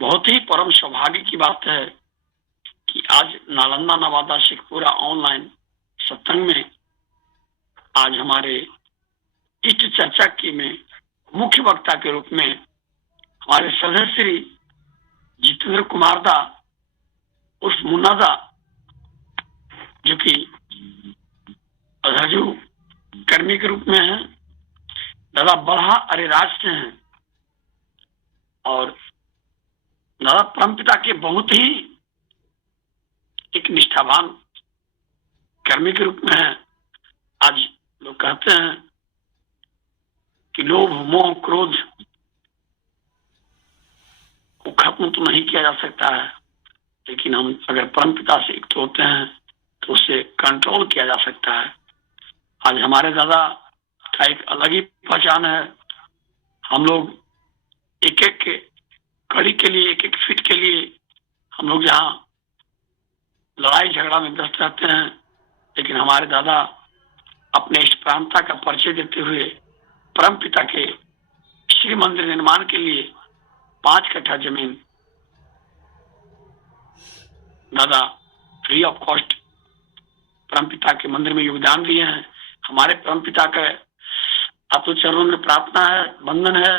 बहुत ही परम सौभाग्य की बात है कि आज नालंदा नवादा शेखपुरा ऑनलाइन सत्संग में आज हमारे इष्ट चर्चा की में मुख्य वक्ता के रूप में हमारे सदस्य श्री जितेंद्र कुमार दा उर्फ मुन्ना दा, जो कि अधजू कर्मी के रूप में है, दादा बल्हा अरेराज से हैं और दादा परमपिता के बहुत ही एक निष्ठावान कर्मी के रूप में है। आज लोग कहते हैं कि लोभ मोह क्रोध को खत्म तो नहीं किया जा सकता है, लेकिन हम अगर परमपिता से युक्त होते हैं तो उसे कंट्रोल किया जा सकता है। आज हमारे दादा का एक अलग ही पहचान है। हम लोग एक एक कड़ी के लिए, एक एक फीट के लिए हम लोग जहाँ लड़ाई झगड़ा में व्यस्त रहते हैं, लेकिन हमारे दादा अपने इस प्रांता का परिचय देते हुए परमपिता के श्री मंदिर निर्माण के लिए 5 कट्ठा जमीन दादा फ्री ऑफ कॉस्ट परमपिता के मंदिर में योगदान दिए हैं। हमारे परमपिता का आपको चरणों में प्रार्थना है, बंधन है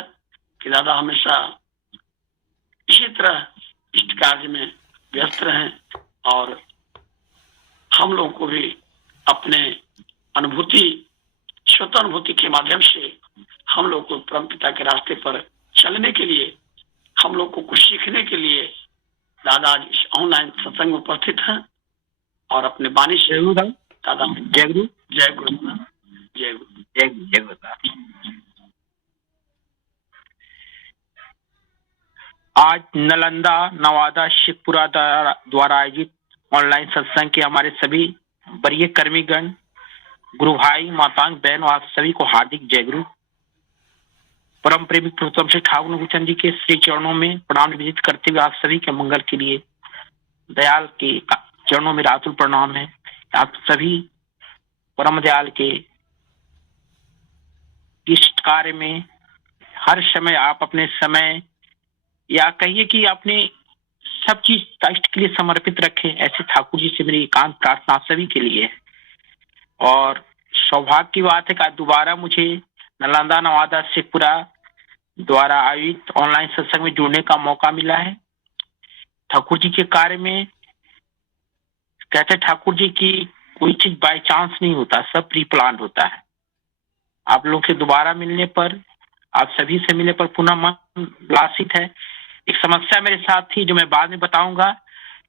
कि दादा हमेशा इसी तरह इष्ट कार्य में व्यस्त रहें और हम लोगों को भी अपने अनुभूति, स्वतः अनुभूति के माध्यम से हम लोग को परमपिता के रास्ते पर चलने के लिए, हम लोग को कुछ सीखने के लिए दादा आज इस ऑनलाइन सत्संग में उपस्थित हैं और अपने वाणी से दादा जय गुरु जय गुरु जय गुरु जय गुरु जय गुरु। आज नालंदा नवादा शेखपुरा द्वारा आयोजित ऑनलाइन सत्संग के हमारे सभी वरीय कर्मीगण, गुरु भाई, माताएं, बहनों, आप सभी को हार्दिक जय गुरु। परम प्रेमी पुरुषोत्तम श्री ठाकुर नगुचंद जी के श्री चरणों में प्रणाम विजित करते हुए आप सभी के मंगल के लिए दयाल के चरणों में रातुल प्रणाम है। आप सभी परम दयाल के इष्ट कार्य में हर समय आप अपने समय या कहिए कि अपने सब चीज इष्ट के लिए समर्पित रखें, ऐसे ठाकुर जी से मेरी एकांत प्रार्थना सभी के लिए है। और सौभाग्य की बात है कि आज दोबारा मुझे नालंदा नवादा शेखपुरा द्वारा आयोजित ऑनलाइन सत्संग में जुड़ने का मौका मिला है। ठाकुर जी के कार्य में कहते ठाकुर जी की कोई चीज बाय चांस नहीं होता, सब प्री प्लान होता है। आप लोगों से दोबारा मिलने पर, आप सभी से मिलने पर पुनः मन उल्लासित है। एक समस्या मेरे साथ थी जो मैं बाद में बताऊंगा।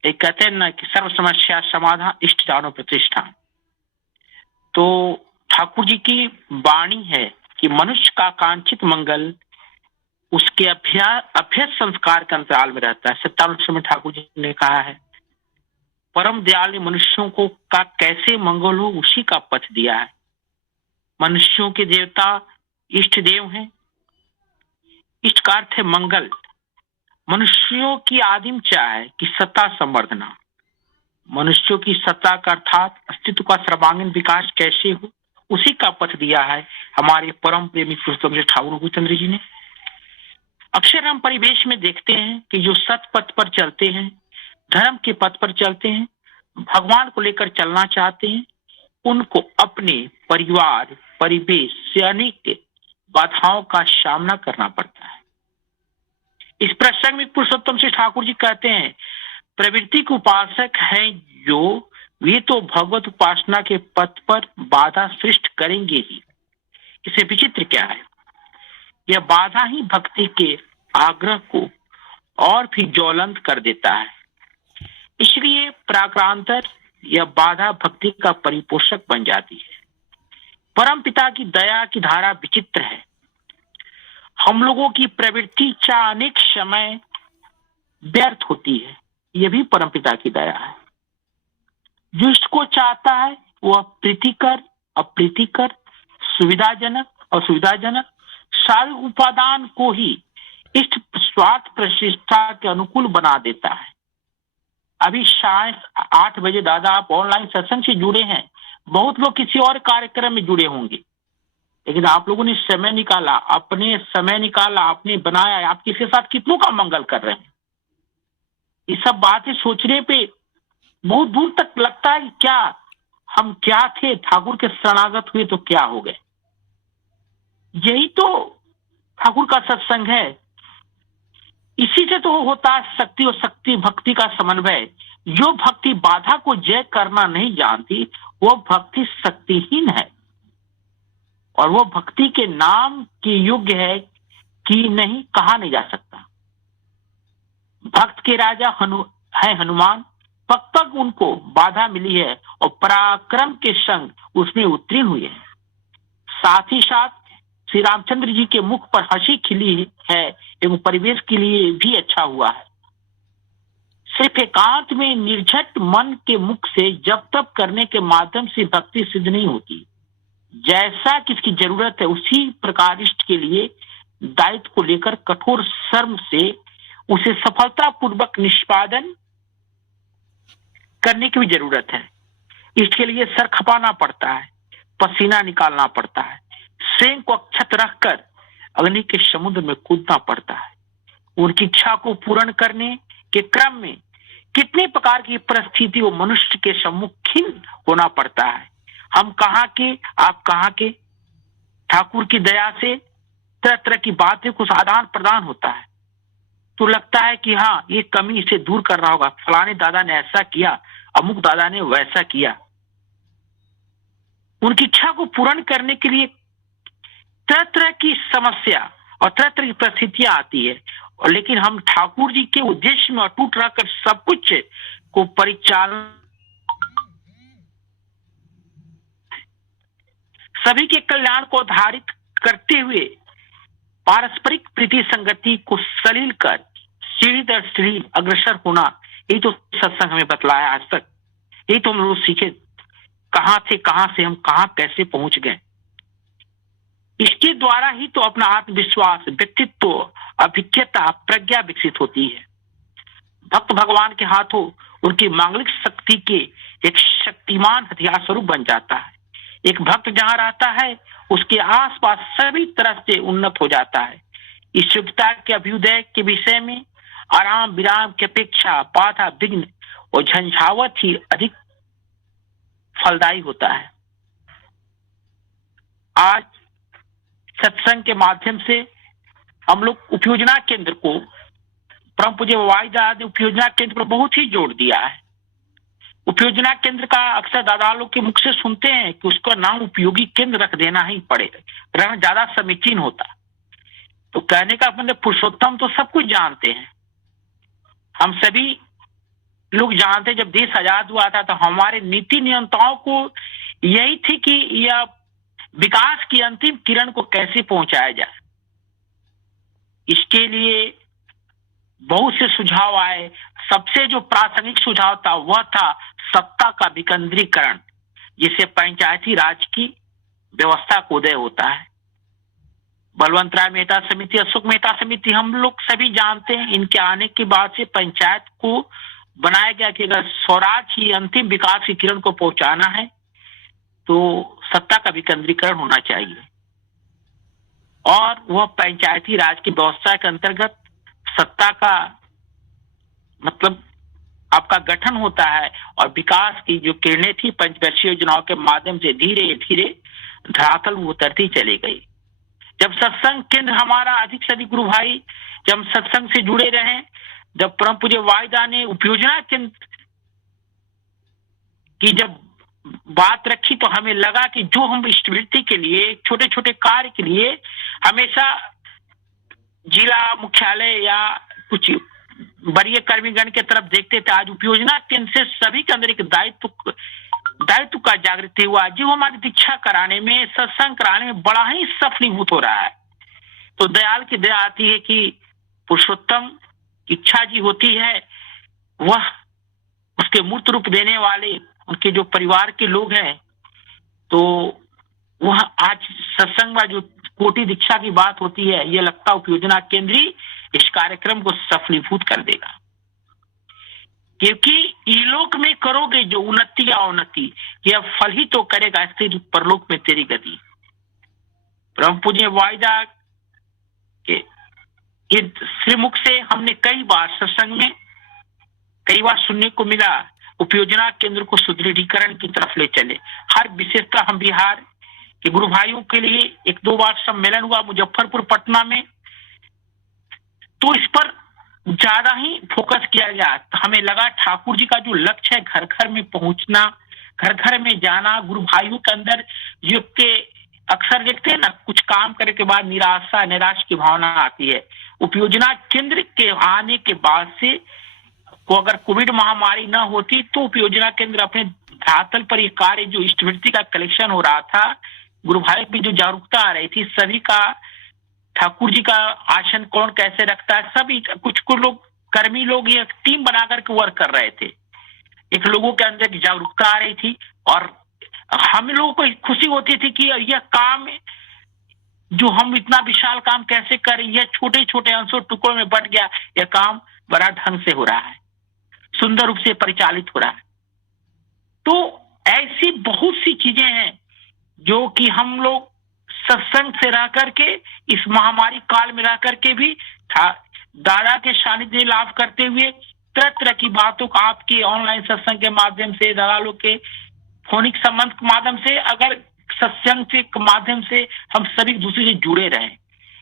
एक कहते हैं ना कि सर्व समस्या समाधान इष्ट जानो प्रतिष्ठा। तो ठाकुर जी की वाणी है कि मनुष्य का कांक्षित मंगल उसके अभ्यस्त संस्कार के अंतराल में रहता है। 57 में ठाकुर जी ने कहा है, परम दयाल ने मनुष्यों को का कैसे मंगल हो उसी का पथ दिया है। मनुष्यों के देवता इष्ट देव हैं। इष्ट का अर्थ है मंगल। मनुष्यों की आदिम चाह है कि सत्ता संवर्धना, मनुष्यों की सत्ता का अर्थात अस्तित्व का सर्वांगीण विकास कैसे हो उसी का पथ दिया है हमारे परम प्रेमी पुरुषोत्तम श्री ठाकुर नगुचंद्र जी ने। अक्सर हम परिवेश में देखते हैं कि जो सत पथ पर चलते हैं, धर्म के पथ पर चलते हैं, भगवान को लेकर चलना चाहते हैं, उनको अपने परिवार परिवेश से अनेक बाधाओं का सामना करना पड़ता है। इस प्रसंग में पुरुषोत्तम श्री ठाकुर जी कहते हैं, प्रवृत्ति के उपासक हैं जो वे तो भगवत उपासना के पथ पर बाधा सृष्ट करेंगे ही। इसे विचित्र क्या है, यह बाधा ही भक्ति के आग्रह को और भी ज्वलंत कर देता है। इसलिए प्राक्रांतर यह बाधा भक्ति का परिपोषक बन जाती है। परम पिता की दया की धारा विचित्र है। हम लोगों की प्रवृत्ति चाह अनेक समय व्यर्थ होती है, यह भी परम पिता की दया है। जो इसको चाहता है वह प्रीतिकर अप्रीतिकर, सुविधाजनक असुविधाजनक सारे उपादान को ही इष्ट स्वार्थ प्रतिष्ठा के अनुकूल बना देता है। अभी शायद 8 बजे दादा आप ऑनलाइन सत्संग से जुड़े हैं, बहुत लोग किसी और कार्यक्रम में जुड़े होंगे, लेकिन आप लोगों ने समय निकाला, अपने समय निकाला, आपने बनाया, आप किसके साथ कितनों का मंगल कर रहे हैं। ये सब बातें सोचने पे बहुत दूर तक लगता है कि क्या हम क्या थे, ठाकुर के शरणागत हुए तो क्या हो गए। यही तो ठाकुर का सत्संग है। इसी से तो होता है शक्ति और शक्ति भक्ति का समन्वय। जो भक्ति बाधा को जय करना नहीं जानती वो भक्ति शक्तिहीन है, और वो भक्ति के नाम के योग्य है कि नहीं कहा नहीं जा सकता। भक्त के राजा है हनुमान, पग पग उनको बाधा मिली है और पराक्रम के संग उसमें उत्तीर्ण हुए हैं। साथ ही साथ श्री रामचंद्र जी के मुख पर हंसी खिली है एवं परिवेश के लिए भी अच्छा हुआ है। सिर्फ एकांत में निर्झट मन के मुख से जप तप करने के माध्यम से भक्ति सिद्ध नहीं होती। जैसा किसकी जरूरत है उसी प्रकार इष्ट के लिए दायित्व को लेकर कठोर श्रम से उसे सफलतापूर्वक निष्पादन करने की भी जरूरत है। इसके लिए सर खपाना पड़ता है, पसीना निकालना पड़ता है, स्वयं को अक्षत रखकर अग्नि के समुद्र में कूदना पड़ता है। उनकी इच्छा को पूर्ण करने के क्रम में कितने प्रकार की परिस्थिति वो मनुष्य के सम्मुखीन होना पड़ता है। हम कहाँ के, आप कहाँ के। ठाकुर की दया से तरह तरह की बातें कुछ आदान प्रदान होता है तो लगता है कि हाँ ये कमी इसे दूर कर रहा होगा, फलाने दादा ने ऐसा किया, अमुक दादा ने वैसा किया। उनकी इच्छा को पूर्ण करने के लिए तरह तरह की समस्या और तरह तरह की परिस्थितियां आती है, और लेकिन हम ठाकुर जी के उद्देश्य में अटूट रहकर सब कुछ को परिचालन, सभी के कल्याण को आधारित करते हुए पारस्परिक प्रीति संगति को सलील कर सीढ़ी दर सीढ़ी अग्रसर होना, यही तो सत्संग हमें बतलाया आज तक। यही तो हम लोग सीखे, कहां थे, कहां से हम कहां कैसे पहुंच गए। इसके द्वारा ही तो अपना आत्मविश्वास, व्यक्तित्व, अभिज्ञता, प्रज्ञा विकसित होती है। भक्त भगवान के हाथों उनकी मांगलिक शक्ति के एक शक्तिमान हथियार स्वरूप बन जाता है। एक भक्त जहां रहता है उसके आसपास सभी तरह से उन्नत हो जाता है। इस युगता के अभ्युदय के विषय में आराम विराम की अपेक्षा बाधा विघ्न और झंझावत ही अधिक फलदायी होता है। आज सत्संग के माध्यम से हम लोग उपयोजना केंद्र को, परम पूज्य वाईदास ने उपयोजना केंद्र पर बहुत ही जोर दिया है। उपयोजना केंद्र का अक्सर दादा लोग के मुख से सुनते हैं कि उसका नाम उपयोगी केंद्र रख देना ही पड़ेगा, रहना ज्यादा समीचीन होता। तो कहने का मतलब पुरुषोत्तम तो सब कुछ जानते हैं, हम सभी लोग जानते। जब देश आजाद हुआ था तो हमारे नीति नियंताओं को यही थी कि यह विकास की अंतिम किरण को कैसे पहुंचाया जाए। इसके लिए बहुत से सुझाव आए। सबसे जो प्रासंगिक सुझाव था वह था सत्ता का विकेंद्रीकरण, जिससे पंचायती राज की व्यवस्था को उदय होता है। बलवंत राय मेहता समिति, अशोक मेहता समिति, हम लोग सभी जानते हैं। इनके आने के बाद से पंचायत को बनाया गया कि अगर स्वराज ही अंतिम विकास की किरण को पहुंचाना है तो सत्ता का विकेंद्रीकरण होना चाहिए, और वह पंचायती राज की व्यवस्था के अंतर्गत सत्ता का मतलब आपका गठन होता है, और विकास की जो किरणें थी पंचवर्षीय योजनाओं के माध्यम से धीरे धीरे धरातल उतरती चली गई। जब सत्संग केंद्र हमारा अधिक से अधिक गुरु भाई, जब हम सत्संग से जुड़े रहे, जब परम पूज्य वाईदा ने उपयोजना केंद्र की जब बात रखी तो हमें लगा कि जो हम इष्टवृत्ति के लिए, छोटे छोटे कार्य के लिए हमेशा जिला मुख्यालय या कुछ वरीय कर्मीगण के तरफ देखते थे, आज उपयोजना केंद्र से सभी के अंदर एक दायित्व का जागृति हुआ, जो हमारी दीक्षा कराने में, सत्संग कराने में बड़ा ही सफलीभूत हो रहा है। तो दयाल की दया आती है कि पुरुषोत्तम की इच्छा जी होती है, वह उसके मूर्त रूप देने वाले उनके जो परिवार के लोग हैं, तो वह आज सत्संग में जो कोटि दीक्षा की बात होती है, यह लगता उपयोजना केंद्र ही इस कार्यक्रम को सफलीभूत कर देगा। क्योंकि इलोक में करोगे जो उन्नति या अवनति, यह फल ही तो करेगा स्थिर परलोक में तेरी गति। परम पूज्य वाईदा के श्रीमुख से हमने कई बार सत्संग में कई बार सुनने को मिला उपयोजना केंद्र को सुदृढ़ीकरण की तरफ ले चले। हर विशेषता हम बिहार के गुरु भाइयों के लिए 1-2 बार सम्मेलन हुआ मुजफ्फरपुर पटना में, तो इस पर ज्यादा ही फोकस किया गया। हमें लगा ठाकुर जी का जो लक्ष्य है घर घर में पहुंचना, घर घर में जाना, गुरु भाइयों के अंदर युग के अक्सर देखते हैं ना, कुछ काम करने के बाद निराश की भावना आती है। उपयोजना केंद्र के आने के बाद से को अगर कोविड महामारी न होती तो उपयोजना केंद्र अपने धरातल पर ये कार्य जो इष्टवृत्ति का कलेक्शन हो रहा था, गुरु भाई की जो जागरूकता आ रही थी, सभी का ठाकुर जी का आसन कौन कैसे रखता है, सभी कुछ लोग कर्मी लोग ये टीम बनाकर के वर्क कर रहे थे। एक लोगों के अंदर जागरूकता आ रही थी और हम लोगों को खुशी होती थी कि यह काम जो हम इतना विशाल काम कैसे करें, यह छोटे छोटे अंशों टुकड़ों में बट गया, यह काम बड़ा ढंग से हो रहा है, सुंदर रूप से परिचालित हो रहा है। तो ऐसी बहुत सी चीजें हैं जो कि हम लोग सत्संग से रह करके, इस महामारी काल में रह करके भी दादा के सानिध्य लाभ करते हुए तरह तरह की बातों को आपके ऑनलाइन सत्संग के माध्यम से, दादा लोग के फोनिक संबंध के माध्यम से, अगर सत्संग के माध्यम से हम सभी दूसरे से जुड़े रहे।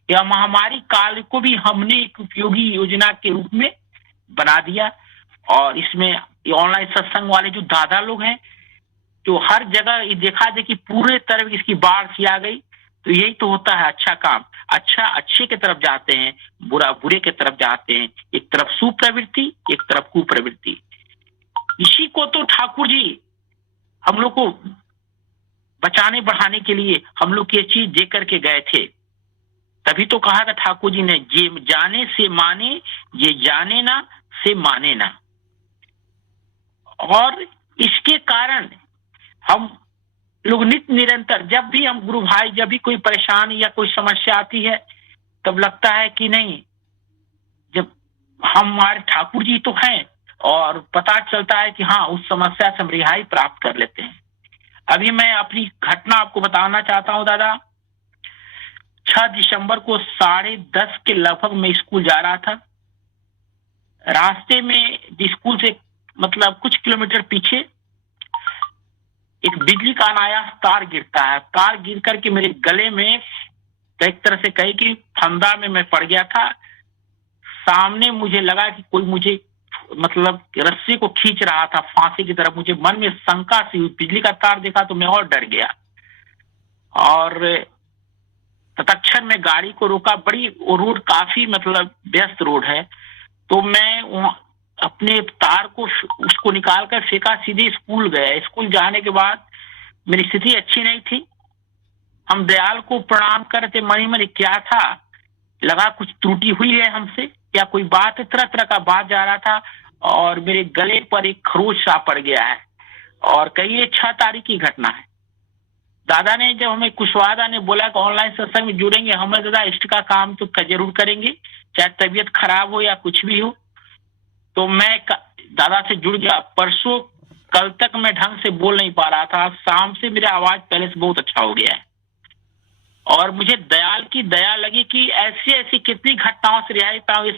यह महामारी काल को भी हमने एक उपयोगी योजना के रूप में बना दिया और इसमें ऑनलाइन सत्संग वाले जो दादा लोग हैं, जो हर जगह ये देखा जाए कि पूरे तरफ इसकी बाढ़ सी आ गई, तो यही तो होता है अच्छा काम। अच्छा अच्छे के तरफ जाते हैं, बुरा बुरे के तरफ जाते हैं, एक तरफ सुप्रवृत्ति, एक तरफ कुप्रवृत्ति। इसी को तो ठाकुर जी हम लोग को बचाने बढ़ाने के लिए हम लोग ये चीज दे करके गए थे। तभी तो कहा था ठाकुर जी ने, जे जाने से माने, ये जाने ना से माने ना। और इसके कारण हम लोग नित्य निरंतर, जब भी हम गुरु भाई, जब भी कोई परेशानी या कोई समस्या आती है, तब लगता है कि नहीं, जब हमारे ठाकुर जी तो हैं और पता चलता है कि हाँ, उस समस्या से हम रिहाई प्राप्त कर लेते हैं। अभी मैं अपनी घटना आपको बताना चाहता हूँ दादा। 6 दिसंबर को 10:30 के लगभग मैं स्कूल जा रहा था। रास्ते में स्कूल से मतलब कुछ किलोमीटर पीछे एक बिजली का अनायास तार गिरता है। तार गिर करके मेरे गले में एक तरह से कहे कि फंदा में मैं पड़ गया था। सामने मुझे लगा कि कोई मुझे मतलब रस्सी को खींच रहा था फांसी की तरफ। मुझे मन में शंका सी हुई, बिजली का तार देखा तो मैं और डर गया और तत्क्षण में गाड़ी को रोका। बड़ी वो रोड काफी मतलब व्यस्त रोड है, तो मैं अपने तार को उसको निकाल कर फेंका, सीधे स्कूल गया। स्कूल जाने के बाद मेरी स्थिति अच्छी नहीं थी। हम दयाल को प्रणाम करते मन ही मन, क्या था, लगा कुछ त्रुटि हुई है हमसे या कोई बात, तरह तरह का बात जा रहा था और मेरे गले पर एक खरोच सा पड़ गया है। और कहीं 6 तारीख की घटना है। दादा ने जब हमें कुशवाहा ने बोला कि ऑनलाइन सत्संग में जुड़ेंगे, हमें दादा इष्ट का काम तो जरूर करेंगे, चाहे तबीयत खराब हो या कुछ भी हो। तो मैं दादा से जुड़ गया। परसों कल तक मैं ढंग से बोल नहीं पा रहा था, शाम से मेरा आवाज पहले से बहुत अच्छा हो गया है। और मुझे दयाल की दया लगी कि ऐसी ऐसी कितनी घटनाओं से रिहाई पाऊं।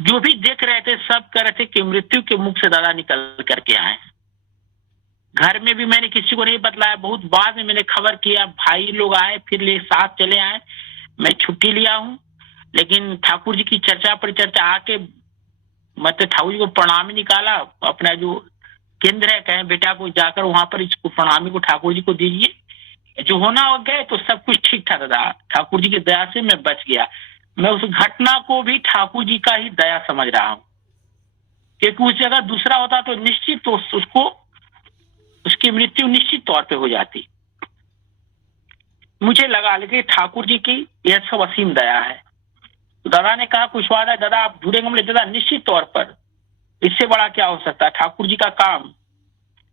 जो भी देख रहे थे सब कह रहे थे कि मृत्यु के मुख से दादा निकल करके आए। घर में भी मैंने किसी को नहीं बतलाया, बहुत बाद में मैंने खबर किया, भाई लोग आए फिर ले साथ चले आए। मैं छुट्टी लिया हूँ, लेकिन ठाकुर जी की चर्चा पर चर्चा आके मतलब ठाकुर जी को प्रणामी निकाला। अपना जो केंद्र है, कहें बेटा को जाकर वहां पर इसको प्रणामी को ठाकुर जी को दीजिए। जो होना हो गए तो सब कुछ ठीक था दादा, ठाकुर जी की दया से मैं बच गया। मैं उस घटना को भी ठाकुर जी का ही दया समझ रहा हूँ, क्योंकि उस जगह दूसरा होता तो निश्चित तो उसको उसकी मृत्यु निश्चित तौर पे हो जाती। मुझे लगा लेकिन ठाकुर जी की यह सब असीम दया है। तो दादा ने कहा कुशवाहा दादा आप जुड़ेंगे? बोले दादा निश्चित तौर पर, इससे बड़ा क्या हो सकता है। ठाकुर जी का काम,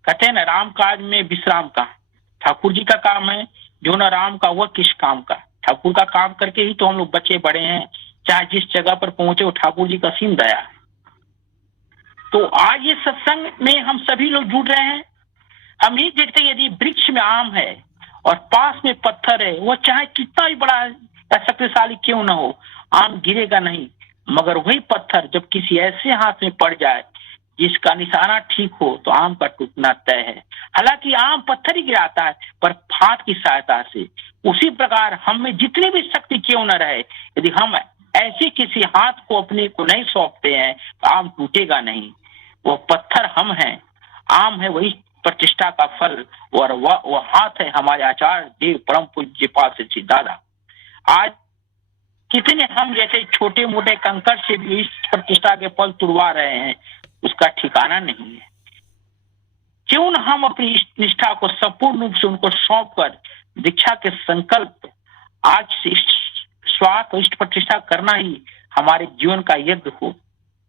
कहते हैं ना राम काज में विश्राम का, ठाकुर जी का काम है जो ना राम का वह किस काम का। ठाकुर का काम करके ही तो हम लोग बच्चे बड़े हैं, चाहे जिस जगह पर पहुंचे वो ठाकुर जी का असीम दया है। तो आज ये सत्संग में हम सभी लोग जुड़ रहे हैं। हम ही देखते हैं यदि वृक्ष में आम है और पास में पत्थर है, वो चाहे कितना भी बड़ा या शक्तिशाली क्यों ना हो, आम गिरेगा नहीं। मगर वही पत्थर जब किसी ऐसे हाथ में पड़ जाए जिसका निशाना ठीक हो तो आम का टूटना तय है। हालांकि आम पत्थर ही गिराता है पर हाथ की सहायता से। उसी प्रकार हम में जितनी भी शक्ति क्यों न रहे, यदि हम ऐसे किसी हाथ को अपने को नहीं सौंपते हैं तो आम टूटेगा नहीं। वो पत्थर हम हैं, आम है वही प्रतिष्ठा का फल, और वह हाथ है हमारे आचार्य देव परम पूज्य पाद दादा। आज कितने हम जैसे छोटे मोटे कंकर से भी इस प्रतिष्ठा के फल तुड़वा रहे हैं, उसका ठिकाना नहीं है। क्यों न हम अपनी इस निष्ठा को संपूर्ण रूप से उनको सौंप कर दीक्षा के संकल्प आज से स्वार्थ इष्ट प्रतिष्ठा करना ही हमारे जीवन का यज्ञ हो,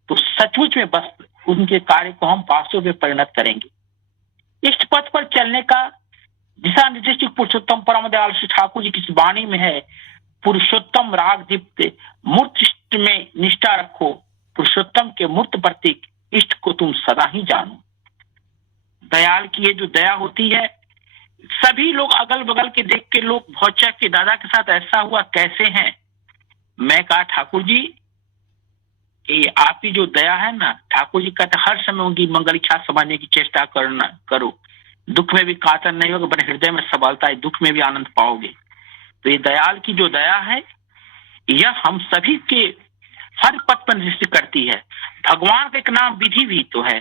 तो सचमुच में बस उनके कार्य को हम वास्तव में परिणत करेंगे। इष्ट पथ पर चलने का दिशा निर्देश पुरुषोत्तम परम दयाल श्री ठाकुर जी की वाणी में है। पुरुषोत्तम राग दीप्त मूर्त इष्ट में निष्ठा रखो, पुरुषोत्तम के मूर्त प्रतीक इष्ट को तुम सदा ही जानो। दयाल की ये जो दया होती है, सभी लोग अगल बगल के देख के लोग भौचक के दादा के साथ ऐसा हुआ कैसे हैं। मैं कहा ठाकुर जी कि आपकी जो दया है ना, ठाकुर जी कहते हर समय उनकी मंगल इच्छा समझने की चेष्टा करो, दुख में भी कातर नहीं होगा, बड़े हृदय में सबलता है, दुख में भी आनंद पाओगे। तो ये दयाल की जो दया है यह हम सभी के हर पथ पर निश्चित करती है। भगवान का एक नाम विधि भी तो है।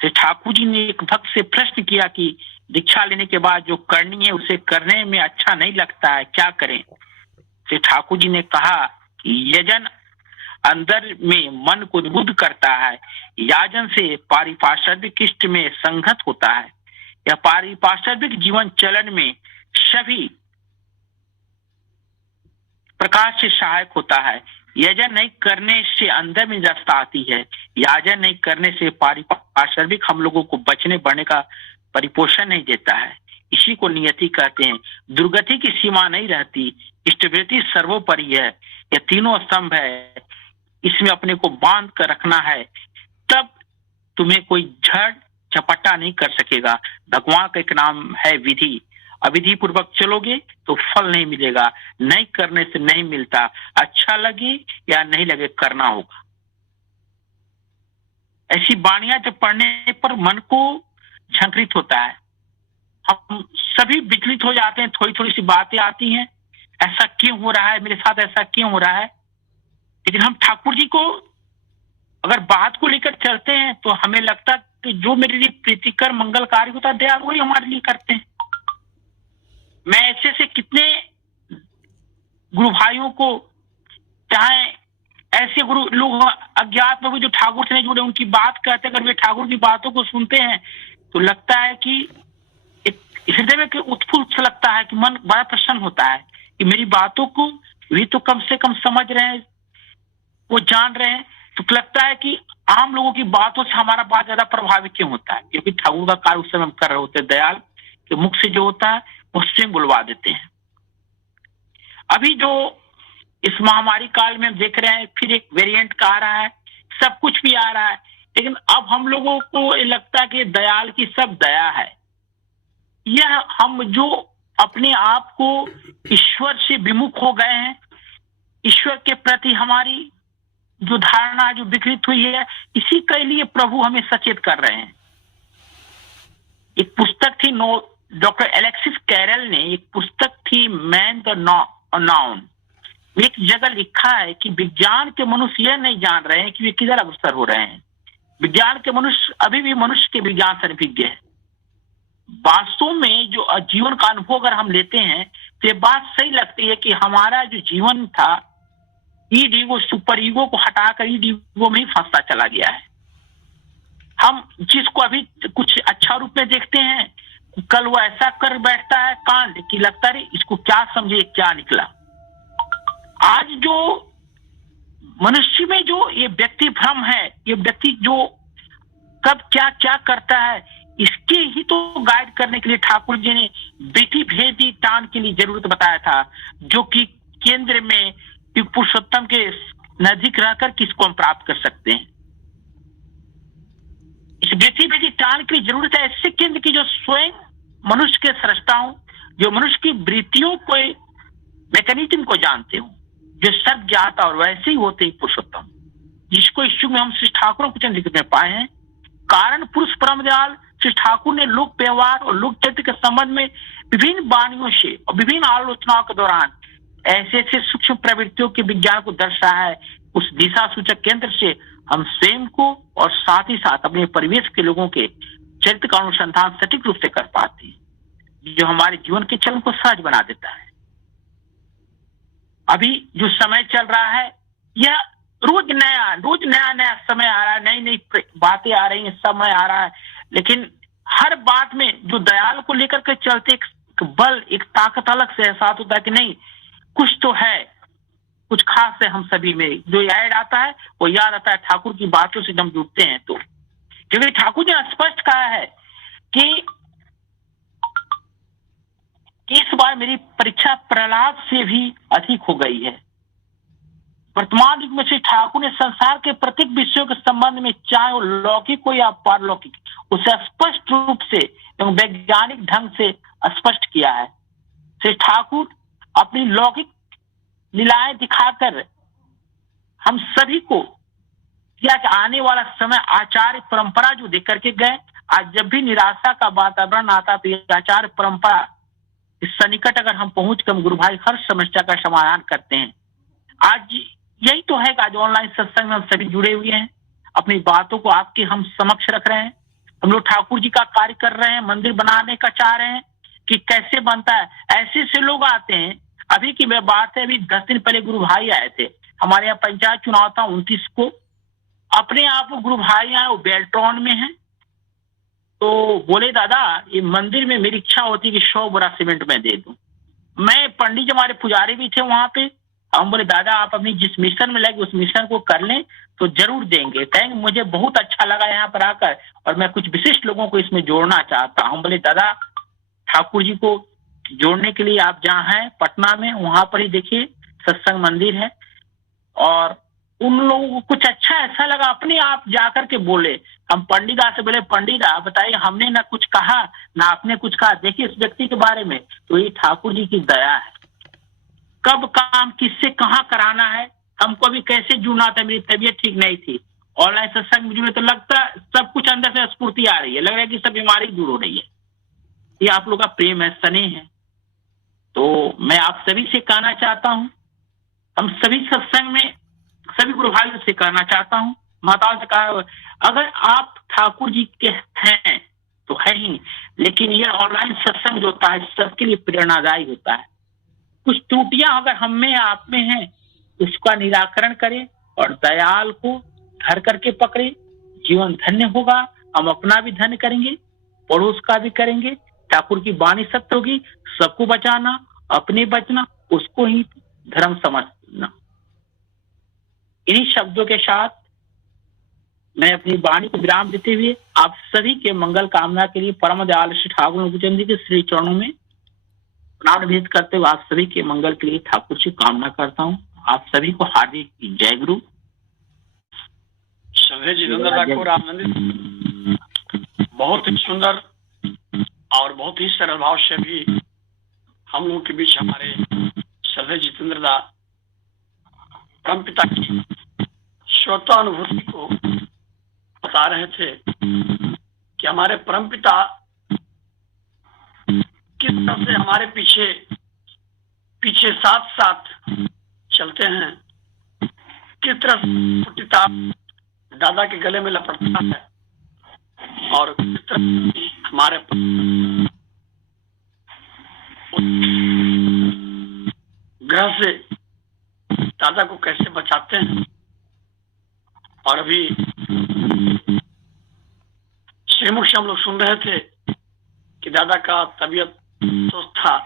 श्री ठाकुर जी ने एक भक्त से प्रश्न किया कि दीक्षा लेने के बाद जो करनी है उसे करने में अच्छा नहीं लगता है, क्या करें। श्री ठाकुर जी ने कहा कि यजन अंदर में मन को उद्बुद्ध करता है, याजन से पारिपार्श्विक इष्ट में संगत होता है। यह पारिपार्श्विक जीवन चलन में सभी प्रकार से सहायक होता है। यजन नहीं करने से अंदर में जस्ता आती है, याजन नहीं करने से पारिपार्श्विक हम लोगों को बचने बढ़ने का परिपोषण नहीं देता है। इसी को नियति कहते हैं। दुर्गति की सीमा नहीं रहती, इष्टवृत्ति सर्वोपरि है। यह तीनों स्तंभ है, इसमें अपने को बांध कर रखना है, तब तुम्हें कोई झड़ झपट्टा नहीं कर सकेगा। भगवान का एक नाम है विधि। अविधि पूर्वक चलोगे तो फल नहीं मिलेगा, नहीं करने से नहीं मिलता। अच्छा लगे या नहीं लगे करना होगा। ऐसी वाणियां जब पढ़ने पर मन को झंकृत होता है, हम सभी विचलित हो जाते हैं। थोड़ी थोड़ी सी बातें आती हैं, ऐसा क्यों हो रहा है मेरे साथ, ऐसा क्यों हो रहा है। लेकिन हम ठाकुर जी को अगर बात को लेकर चलते हैं तो हमें लगता है कि जो मेरे लिए प्रीतिकर मंगलकारी होता है दयाल वही हमारे लिए करते हैं। मैं ऐसे से कितने गुरु भाइयों को, चाहे ऐसे गुरु लोग अज्ञात में जो ठाकुर से नहीं जुड़े, उनकी बात कहते हैं, अगर वे ठाकुर की बातों को सुनते हैं तो लगता है कि हृदय में उत्फुल्ल सा लगता है कि मन बड़ा प्रसन्न होता है कि मेरी बातों को वे तो कम से कम समझ रहे हैं, वो जान रहे हैं। तो लगता है कि आम लोगों की बातों से हमारा बात ज्यादा प्रभावित क्यों होता है, क्योंकि ठाकुर का कार्य उस समय हम कर रहे होते हैं। दयाल के मुख से जो होता है वो स्वयं बुलवा देते हैं। अभी जो इस महामारी काल में हम देख रहे हैं, फिर एक वेरिएंट का आ रहा है, सब कुछ भी आ रहा है, लेकिन अब हम लोगों को लगता है कि दयाल की सब दया है। यह हम जो अपने आप को ईश्वर से विमुख हो गए हैं, ईश्वर के प्रति हमारी जो धारणा जो विकृत हुई है, इसी के लिए प्रभु हमें सचेत कर रहे हैं। एक पुस्तक थी डॉक्टर एलेक्सिस कैरल ने, एक पुस्तक थी मैन द नाउन। एक जगह लिखा है कि विज्ञान के मनुष्य यह नहीं जान रहे हैं कि वे किधर अग्रसर हो रहे हैं। विज्ञान के मनुष्य अभी भी मनुष्य के विज्ञान से अनभिज्ञ है। वास्तव में जो जीवन का अनुभव अगर हम लेते हैं तो ये बात सही लगती है कि हमारा जो जीवन था, ईड ईगो सुपर ईगो को हटाकर ईड ईगो में ही फंसता चला गया है। हम जिसको अभी कुछ अच्छा रूप में देखते हैं, कल वो ऐसा कर बैठता है कांड कि लगता है इसको क्या समझे क्या निकला। आज जो मनुष्य में जो ये व्यक्ति भ्रम है, ये व्यक्ति जो कब क्या क्या करता है, इसके ही तो गाइड करने के लिए ठाकुर जी ने बेटी भेदी टान के लिए जरूरत बताया था, जो कि केंद्र में पुरुषोत्तम के नजदीक रहकर किसको हम प्राप्त कर सकते हैं। इस बेटी भेदी टान की जरूरत है ऐसे केंद्र की जो स्वयं मनुष्य के सृष्टा हो, जो मनुष्य की वृत्तियों को मैकेनिज्म को जानते हो, जो सब ज्ञाता और वैसे ही होते ही पुरुषोत्तम, जिसको इस युग में हम श्री ठाकुरों को चंद्रिका में पाए हैं। कारण पुरुष परमदयाल श्री ठाकुर ने लोक व्यवहार और लोक चरित्र के संबंध में विभिन्न वाणियों से और विभिन्न आलोचनाओं के दौरान ऐसे ऐसे सूक्ष्म प्रवृत्तियों के विज्ञान को दर्शाया है। उस दिशा सूचक केंद्र से हम स्वयं को और साथ ही साथ अपने परिवेश के लोगों के चरित्र का अनुसंधान सटीक रूप से कर पाते हैं, जो हमारे जीवन के चलन को सहज बना देता है। अभी जो समय चल रहा है, यह रोज नया समय आ रहा है, नई नई बातें आ रही हैं, समय आ रहा है, लेकिन हर बात में जो दयाल को लेकर के चलते एक बल, एक ताकत अलग से एहसास होता है कि नहीं, कुछ तो है, कुछ खास है हम सभी में। जो याद आता है वो याद आता है ठाकुर की बातों से जब जुड़ते हैं तो, क्योंकि ठाकुर जी ने स्पष्ट कहा है कि इस बार मेरी परीक्षा प्रहलाद से भी अधिक हो गई है। वर्तमान युग में श्री ठाकुर ने संसार के प्रत्येक विषयों के संबंध में, चाहे वो लौकिक हो या पारलौकिक, उसे स्पष्ट रूप से एवं वैज्ञानिक ढंग से स्पष्ट किया है। श्री ठाकुर अपनी लौकिक लीलाएं दिखाकर हम सभी को क्या कि आने वाला समय आचार्य परंपरा जो देख करके गए, आज जब भी निराशा का वातावरण आता तो ये आचार्य परंपरा इस सन्निकट अगर हम पहुंच कर गुरु भाई हर समस्या का समाधान करते हैं। आज यही तो है कि आज ऑनलाइन सत्संग में हम सभी जुड़े हुए हैं, अपनी बातों को आपके हम समक्ष रख रहे हैं। हम लोग ठाकुर जी का कार्य कर रहे हैं, मंदिर बनाने का चाह रहे हैं कि कैसे बनता है। ऐसे से लोग आते हैं, अभी की मैं बात है, अभी 10 दिन पहले गुरु भाई आए थे हमारे यहाँ, पंचायत चुनाव था 29 को। अपने आप गुरु भाई आए, वो बेल्ट्रॉन में है, तो बोले दादा ये मंदिर में मेरी इच्छा होती है कि 100 बोरा सीमेंट में दे दूं। मैं पंडित जी हमारे पुजारी भी थे वहां पे, हम बोले दादा आप अपनी जिस मिशन में लगे उस मिशन को कर लें तो जरूर देंगे। कहेंगे मुझे बहुत अच्छा लगा यहाँ पर आकर और मैं कुछ विशिष्ट लोगों को इसमें जोड़ना चाहता हूँ। बोले दादा ठाकुर जी को जोड़ने के लिए आप जहाँ हैं पटना में, वहां पर ही देखिए सत्संग मंदिर है। और उन लोगों को कुछ अच्छा ऐसा लगा, अपने आप जाकर के बोले। हम पंडिता से बोले पंडिता बताइए, हमने ना कुछ कहा ना आपने कुछ कहा, देखिए इस व्यक्ति के बारे में, तो ये ठाकुर जी की दया है। कब काम किससे कहाँ कराना है, हमको भी कैसे जुड़ना था, मेरी तबीयत ठीक नहीं थी, ऑनलाइन सत्संग में जुड़े तो लगता सब कुछ अंदर से स्फूर्ति आ रही है, लग रहा है कि सब बीमारी दूर हो रही है। ये आप लोग का प्रेम है, स्नेह है। तो मैं आप सभी से कहना चाहता हूँ, हम सभी सत्संग में सभी गुरु भाइयों से कहना चाहता हूँ, माताओं से कहा, अगर आप ठाकुर जी के हैं तो है ही, लेकिन ये ऑनलाइन सत्संग जो होता है सबके लिए प्रेरणादायी होता है। कुछ त्रुटियां अगर हम में आप में हैं उसका निराकरण करें और दयाल को घर करके पकड़े, जीवन धन्य होगा। हम अपना भी धन्य करेंगे, पड़ोस का भी करेंगे। ठाकुर की वाणी सत्य होगी, सबको बचाना, अपने बचना, उसको ही धर्म समझना। इन्हीं शब्दों के साथ मैं अपनी वाणी को विराम देते हुए आप सभी के मंगल कामना के लिए परम दयाल श्री ठाकुर जी के श्री चरणों में प्राण भेद करते हुए आप सभी के मंगल के लिए ठाकुर से कामना करता हूँ। आप सभी को हार्दिक जय गुरु। सभी जितेंद्र ठाकुर आनंदित, बहुत ही सुंदर और बहुत ही सरल भाव से भी हम लोगों के बीच हमारे सभी जितेंद्र दा परमपिता की स्वतःअनुभूति को बता रहे थे कि हमारे परमपिता किस तरह से हमारे पीछे साथ साथ चलते हैं, किस तरह पिता दादा के गले में लपटता है और किस तरह हमारे ग्रह से दादा को कैसे बचाते हैं। और अभी श्रीमुख से हम लोग सुन रहे थे कि दादा का तबीयत सुस्त था,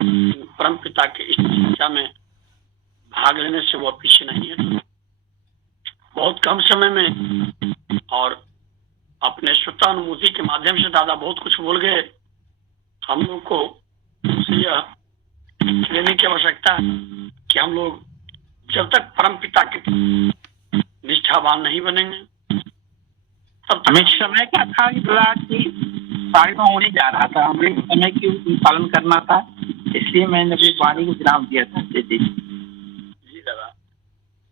परम पिता के इस चर्चा में भाग लेने से वो पीछे नहीं है। बहुत कम समय में और अपने स्वतःअनुभूति के माध्यम से दादा बहुत कुछ बोल गए। हम लोग को यह लेने की आवश्यकता है कि हम लोग जब तक परम पिता के निष्ठावान नहीं बनेंगे तब हमें समय का था कि 9:30 होने जा रहा था, हमें समय की पालन करना था, इसलिए मैंने अपनी वाणी को विराम दिया था। जी दादा,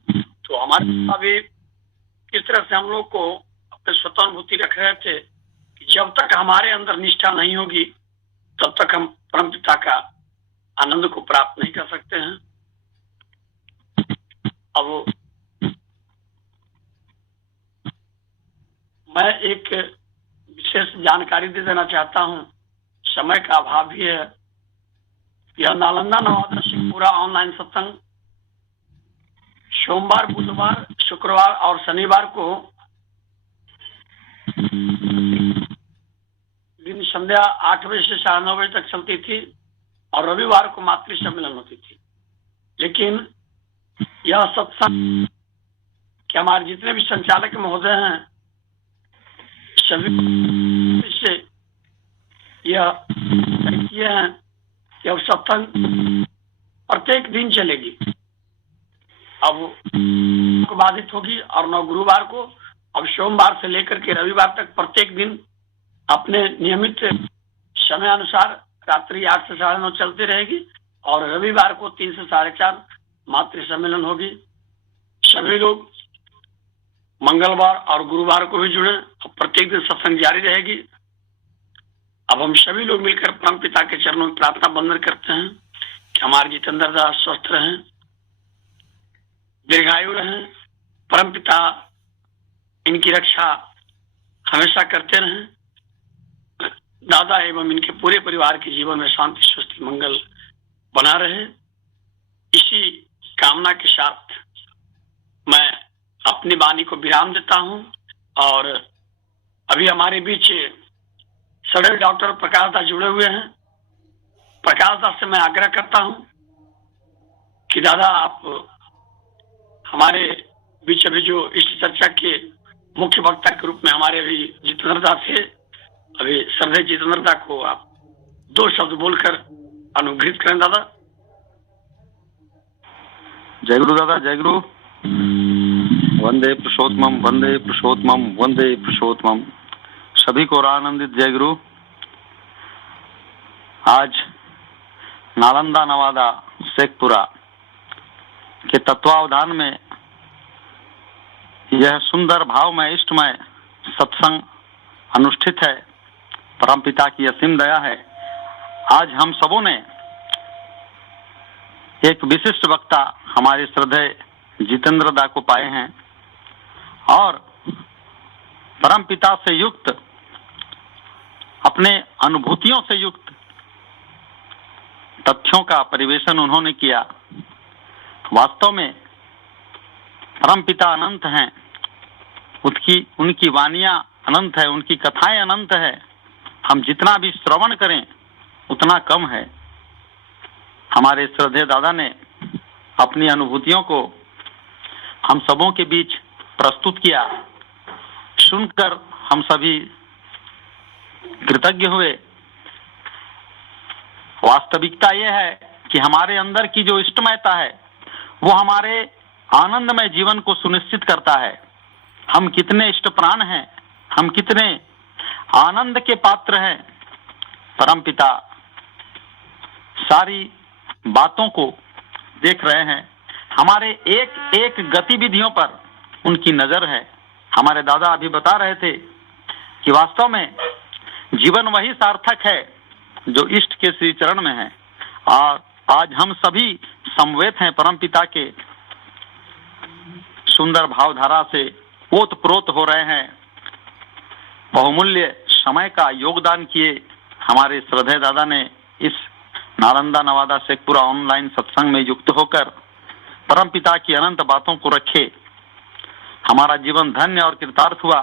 तो हमारे अभी किस तरह से हम लोग को स्वतःनुभूति रख रहे थे कि जब तक हमारे अंदर निष्ठा नहीं होगी तब तक हम परमपिता का आनंद को प्राप्त नहीं कर सकते हैं। अब मैं एक विशेष जानकारी दे देना चाहता हूं, समय का अभाव भी है। यह नालंदा नवादा शेखपुरा ऑनलाइन सत्संग सोमवार, बुधवार, शुक्रवार और शनिवार को दिन संध्या 8 बजे से 9:30 बजे तक चलती थी और रविवार को मातृ सम्मेलन होती थी। लेकिन यह सत्संग कि हमारे जितने भी संचालक महोदय हैं सभी से यह तय किए हैं कि अब सत्संग प्रत्येक दिन चलेगी। अब को बाधित होगी और 9 गुरुवार को, अब सोमवार से लेकर के रविवार तक प्रत्येक दिन अपने नियमित समय अनुसार रात्रि 8 से 9:30 चलती रहेगी और रविवार को 3 से 4:30 मातृ सम्मेलन होगी। सभी लोग मंगलवार और गुरुवार को भी जुड़े और प्रत्येक दिन सत्संग जारी रहेगी। अब हम सभी लोग मिलकर परम पिता के चरणों में प्रार्थना बंधन करते हैं कि हमारे जितेंद्र दास स्वस्थ रहें, दीर्घायु रहें, परम पिता इनकी रक्षा हमेशा करते रहें, दादा एवं इनके पूरे परिवार के जीवन में शांति, स्वस्ति, मंगल बना रहे। इसी कामना के साथ मैं अपनी वाणी को विराम देता हूं और अभी हमारे बीच सदैव डॉक्टर प्रकाश दास जुड़े हुए हैं। प्रकाश दास से मैं आग्रह करता हूं कि दादा आप हमारे बीच अभी जो इस चर्चा के मुख्य वक्ता के रूप में हमारे अभी जितेंद्र दास है, अभी श्रद्धेय जितेंद्र दास को आप 2 शब्द बोलकर अनुग्रहित करें दादा। जय गुरु दादा, जय गुरु। वंदे पुरुषोत्तमम, वंदे पुरुषोत्तमम, वंदे पुरुषोत्तमम। सभी को आनंदित जय गुरु। आज नालंदा नवादा शेखपुरा के तत्वावधान में यह सुंदर भावमय इष्टमय सत्संग अनुष्ठित है। परमपिता की असीम दया है। आज हम सबों ने एक विशिष्ट वक्ता हमारे श्रद्धेय जितेंद्र दा को पाए हैं और परमपिता से युक्त, अपने अनुभूतियों से युक्त तथ्यों का परिवेशन उन्होंने किया। वास्तव में परमपिता अनंत हैं, उनकी वानियां अनंत है, उनकी कथाएं अनंत है। हम जितना भी श्रवण करें उतना कम है। हमारे श्रद्धेय दादा ने अपनी अनुभूतियों को हम सबों के बीच प्रस्तुत किया। सुनकर हम सभी कृतज्ञ हुए। वास्तविकता यह है कि हमारे अंदर की जो इष्टमयता है वो हमारे आनंदमय जीवन को सुनिश्चित करता है। हम कितने इष्ट प्राण हैं, हम कितने आनंद के पात्र हैं। परमपिता सारी बातों को देख रहे हैं। हमारे एक एक गतिविधियों पर उनकी नजर है। हमारे दादा अभी बता रहे थे कि वास्तव में जीवन वही सार्थक है जो इष्ट के श्री चरण में है। और आज हम सभी समवेत हैं परमपिता के सुंदर भावधारा से ओतप्रोत हो रहे हैं। बहुमूल्य समय का योगदान किए हमारे श्रद्धेय दादा ने इस नालंदा नवादा शेखपुरा ऑनलाइन सत्संग में युक्त होकर परमपिता की अनंत बातों को रखे। हमारा जीवन धन्य और कृतार्थ हुआ।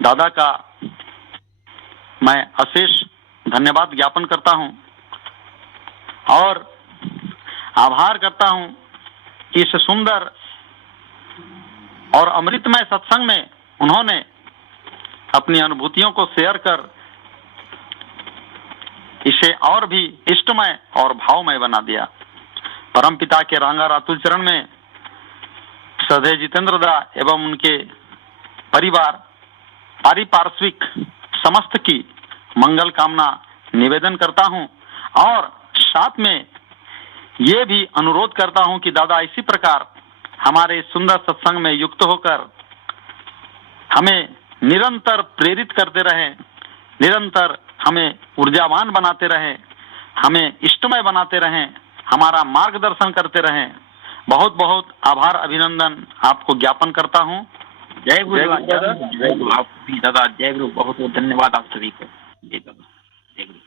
दादा का मैं अशेष धन्यवाद ज्ञापन करता हूं और आभार करता हूं कि इस सुंदर और अमृतमय सत्संग में उन्होंने अपनी अनुभूतियों को शेयर कर इसे और भी इष्टमय और भावमय बना दिया। परमपिता के रांगा रातुल चरण में श्रद्धेय जितेंद्र दा एवं उनके परिवार पारिपार्श्विक समस्त की मंगल कामना निवेदन करता हूं और साथ में ये भी अनुरोध करता हूं कि दादा इसी प्रकार हमारे सुंदर सत्संग में युक्त होकर हमें निरंतर प्रेरित करते रहें, निरंतर हमें ऊर्जावान बनाते रहें, हमें इष्टमय बनाते रहें, हमारा मार्गदर्शन करते रहें। बहुत बहुत आभार अभिनंदन आपको ज्ञापन करता हूँ। जय गुरु दादा, जय गुरु। आप भी दादा, जय गुरु। बहुत बहुत धन्यवाद आप सभी को। जय दादा, जय गुरु।